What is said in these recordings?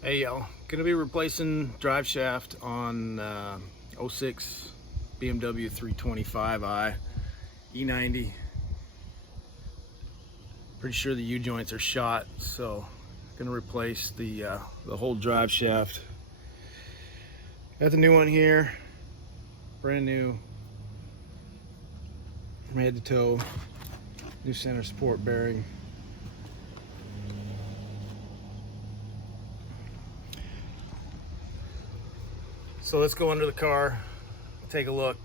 Hey y'all, gonna be replacing drive shaft on 06 BMW 325i E90. Pretty sure the U-joints are shot, so gonna replace the whole drive shaft. Got the new one here, brand new from head to toe, new center support bearing. So let's go under the car, take a look,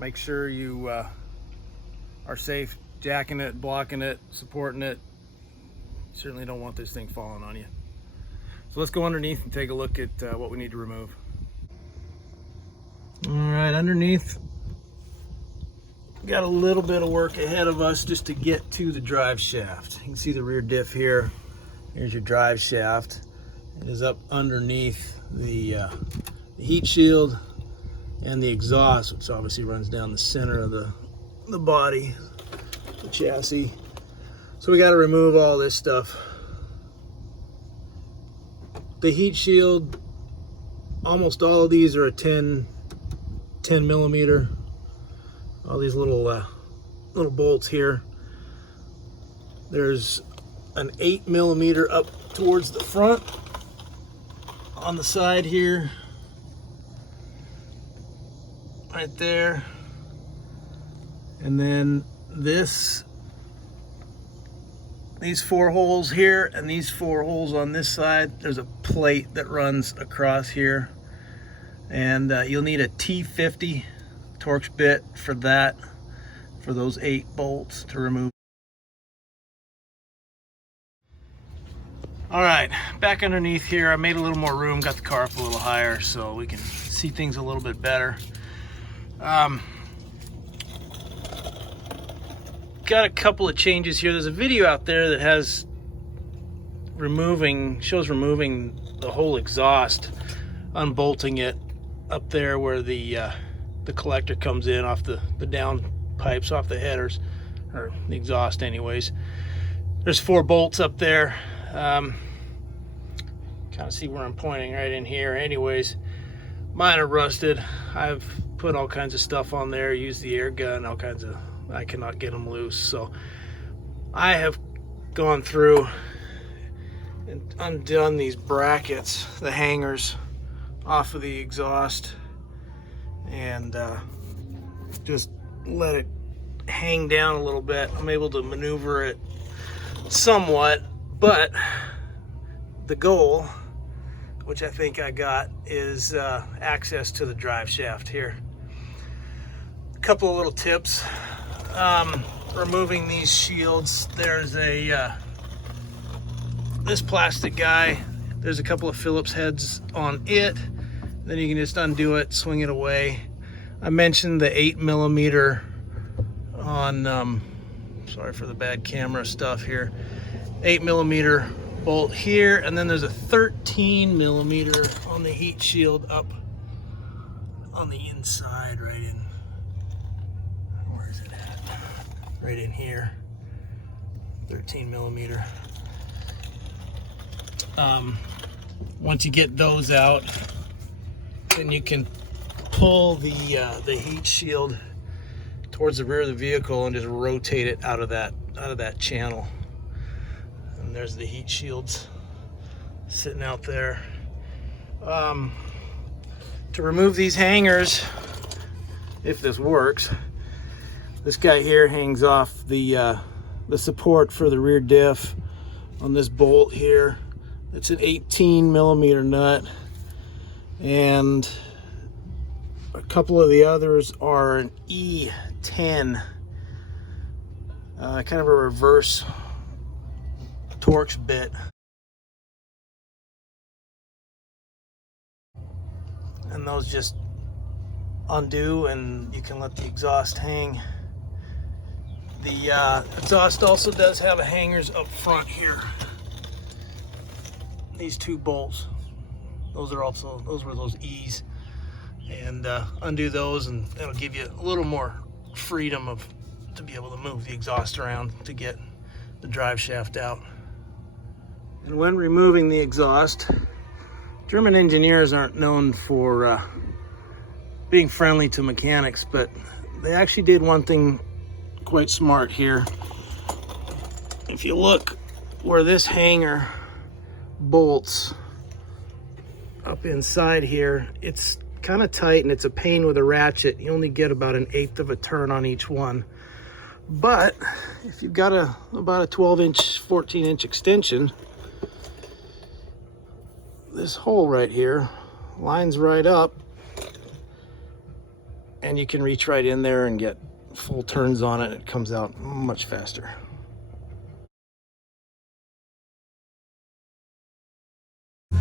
make sure you are safe jacking it, blocking it, supporting it. Certainly don't want this thing falling on you. So let's go underneath and take a look at what we need to remove. All right, underneath, got a little bit of work ahead of us just to get to the drive shaft. You can see the rear diff here. Here's your drive shaft. It is up underneath the heat shield and the exhaust, which obviously runs down the center of the body, the chassis. So we got to remove all this stuff. The heat shield, almost all of these are a 10 millimeter. All these little bolts here. There's an 8 millimeter up towards the front on the side here, right there. And then these 4 holes here and these 4 holes on this side, there's a plate that runs across here, and you'll need a T50 Torx bit for that, for those 8 bolts to remove. All right, back underneath here, I made a little more room, got the car up a little higher so we can see things a little bit better. Got a couple of changes here. There's a video out there that has shows removing the whole exhaust, unbolting it up there where the collector comes in off the down pipes off the headers, or the exhaust anyways. There's 4 bolts up there. Kind of see where I'm pointing, right in here. Anyways, mine are rusted. I've put all kinds of stuff on there, used the air gun, all kinds of, I cannot get them loose. So I have gone through and undone these brackets, the hangers off of the exhaust, and just let it hang down a little bit. I'm able to maneuver it somewhat, but the goal, which I think I got, is access to the drive shaft here. A couple of little tips. Removing these shields, there's this plastic guy, there's a couple of Phillips heads on it. Then you can just undo it, swing it away. I mentioned the 8 millimeter on, sorry for the bad camera stuff here, 8 millimeter bolt here, and then there's a 13 millimeter on the heat shield up on the inside, right in, where is it at? Right in here, 13 millimeter. Once you get those out, then you can pull the heat shield towards the rear of the vehicle and just rotate it out of that channel. And there's the heat shields sitting out there. To remove these hangers, if this works, this guy here hangs off the support for the rear diff on this bolt here. It's an 18 millimeter nut, and a couple of the others are an E10, kind of a reverse Torx bit. And those just undo and you can let the exhaust hang. The exhaust also does have a hangers up front here. These 2 bolts, those were those E's, and undo those, and that'll give you a little more freedom to be able to move the exhaust around to get the drive shaft out. And when removing the exhaust, German engineers aren't known for being friendly to mechanics, but they actually did one thing quite smart here. If you look where this hanger bolts up inside here, it's kind of tight and it's a pain with a ratchet. You only get about 1/8 of a turn on each one. But if you've got about a 12-inch, 14-inch extension, this hole right here lines right up, and you can reach right in there and get full turns on it. It comes out much faster. All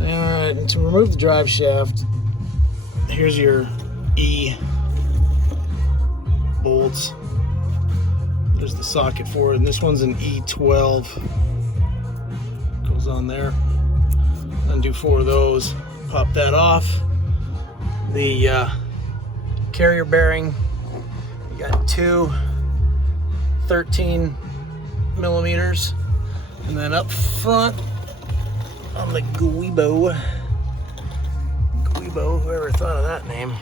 right, and to remove the drive shaft, here's your E bolts. There's the socket for it, and this one's an E12. Goes on there. Undo 4 of those. Pop that off. The carrier bearing, you got 2 13 millimeters, and then up front on the Guibo, whoever thought of that name,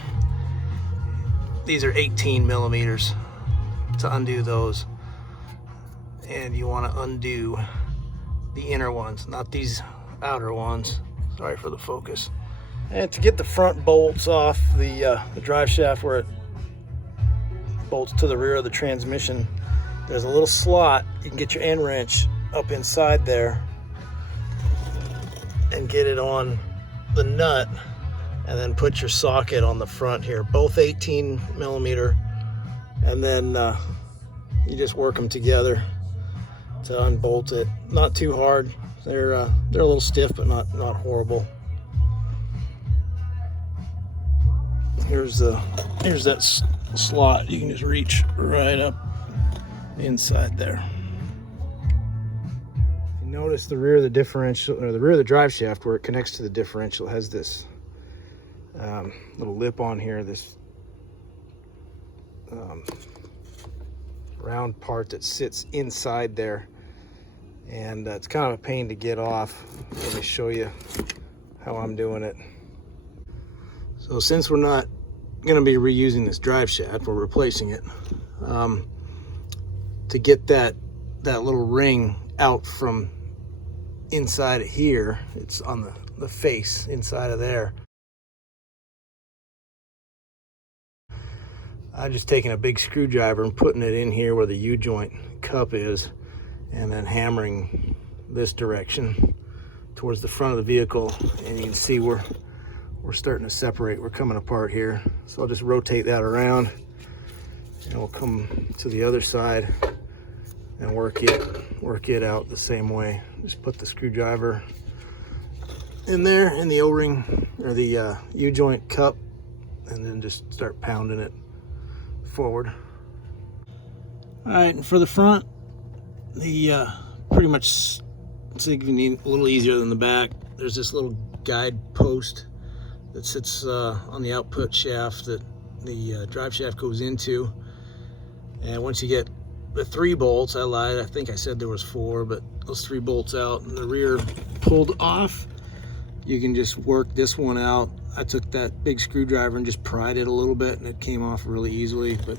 these are 18 millimeters to undo those. And you want to undo the inner ones, not these outer ones. Sorry for the focus. And to get the front bolts off the drive shaft where it bolts to the rear of the transmission, there's a little slot. You can get your end wrench up inside there and get it on the nut, and then put your socket on the front here, both 18 millimeter, and then you just work them together to unbolt it. Not too hard. They're a little stiff, but not horrible. Here's that slot. You can just reach right up inside there. You notice the rear of the differential, or the rear of the drive shaft, where it connects to the differential, has this little lip on here, this round part that sits inside there, and it's kind of a pain to get off. Let me show you how I'm doing it. So since we're not going to be reusing this drive shaft, we're replacing it. To get that little ring out from inside of here, it's on the face inside of there. I'm just taking a big screwdriver and putting it in here where the U-joint cup is, and then hammering this direction towards the front of the vehicle, and you can see we're starting to separate. We're coming apart here. So I'll just rotate that around, and we'll come to the other side and work it out the same way. Just put the screwdriver in there in the O-ring, or the U-joint cup, and then just start pounding it forward. All right, and for the front, the pretty much, it's even a little easier than the back. There's this little guide post that sits on the output shaft that the drive shaft goes into, and once you get the 3 bolts, I lied, I think I said there was 4, but those 3 bolts out and the rear pulled off, you can just work this one out. I took that big screwdriver and just pried it a little bit, and it came off really easily. But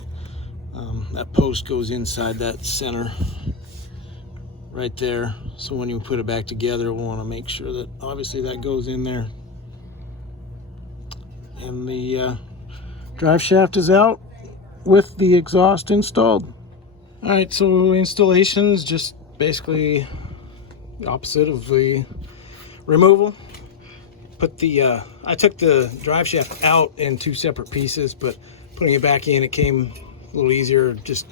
that post goes inside that center right there. So when you put it back together, we'll want to make sure that obviously that goes in there. And the drive shaft is out with the exhaust installed. All right, so installation is just basically the opposite of the removal. Put the I took the drive shaft out in 2 separate pieces, but putting it back in, it came a little easier just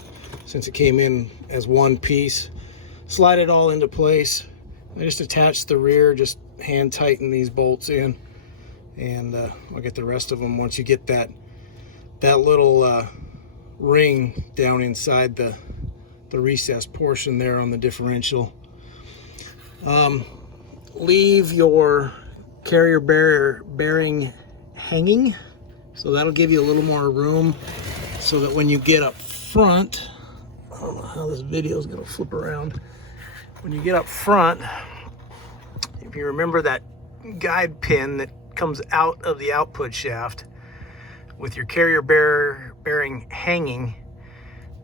since it came in as one piece. Slide it all into place. I just attach the rear, just hand tighten these bolts in, and I'll get the rest of them once you get that little ring down inside the recessed portion there on the differential. Leave your carrier bearing hanging, so that'll give you a little more room, so that when you get up front, I don't know how this video is going to flip around. When you get up front, if you remember that guide pin that comes out of the output shaft with your carrier bearing hanging.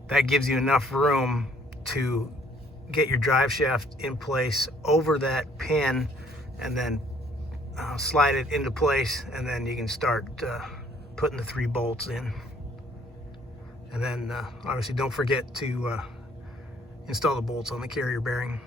That gives you enough room to get your drive shaft in place over that pin, and then slide it into place, and then you can start putting the 3 bolts in. And then obviously don't forget to install the bolts on the carrier bearing.